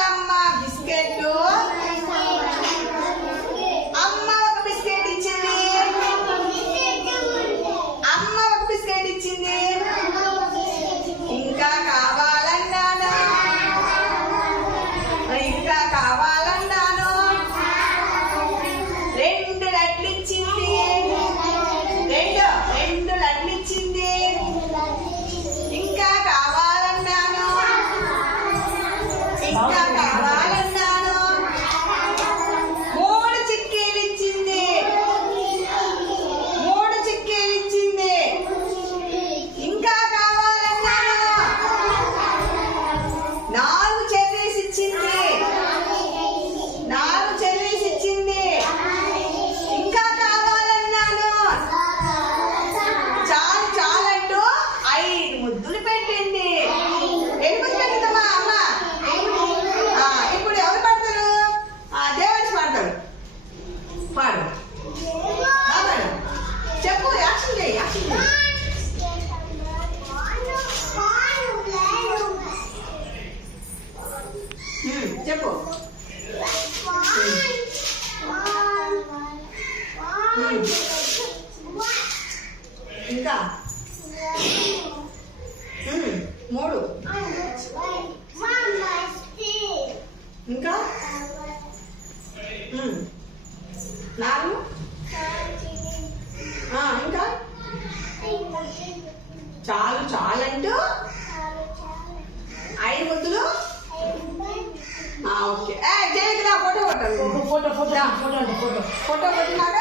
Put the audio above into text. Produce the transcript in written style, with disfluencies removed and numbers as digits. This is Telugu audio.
బిస్కెట్లమ్మ బిస్కెట్ అమ్మ ఒక బిస్కెట్ ఇచ్చింది. అమ్మ ఒక బిస్కెట్ ఇచ్చింది. ఇంకా కావాలన్నాను. ఇంకా కావాలన్నాను. 2 లడ్లు ఇచ్చింది. 2 లడ్లు ఇచ్చింది. ఇంకా కావాలన్నాను. ఇంకా కావాలన్నాను. 3 చిక్కీలు ఇచ్చింది. 3 చిక్కీలు ఇచ్చింది. ఇంకా కావాలన్నాను. 4 చెర్రీస్ ఇచ్చింది. 4 చెర్రీస్ ఇచ్చింది. ఇంకా కావాలన్నాను. చాలు చాలంటూ 5 ముద్దులు పెట్టింది. ఎన్ని ముద్దులు పెట్టిందమ్మా అమ్మ? ఇప్పుడు ఎవరు పాడతారు? దేవాంశ్ పాడతాడు. పాడు. పాడు. చెప్పు. యాక్షన్ చేయి. యాక్షన్ చేయి. చెప్పు. ఇంకా 3. ఇంకా 4. ఇంకా చాలు చాలంటూ 5 ముద్దులు. ఓకే. జయకి ఫోటో కొట్టాలి. ఫోటో కొట్టినాక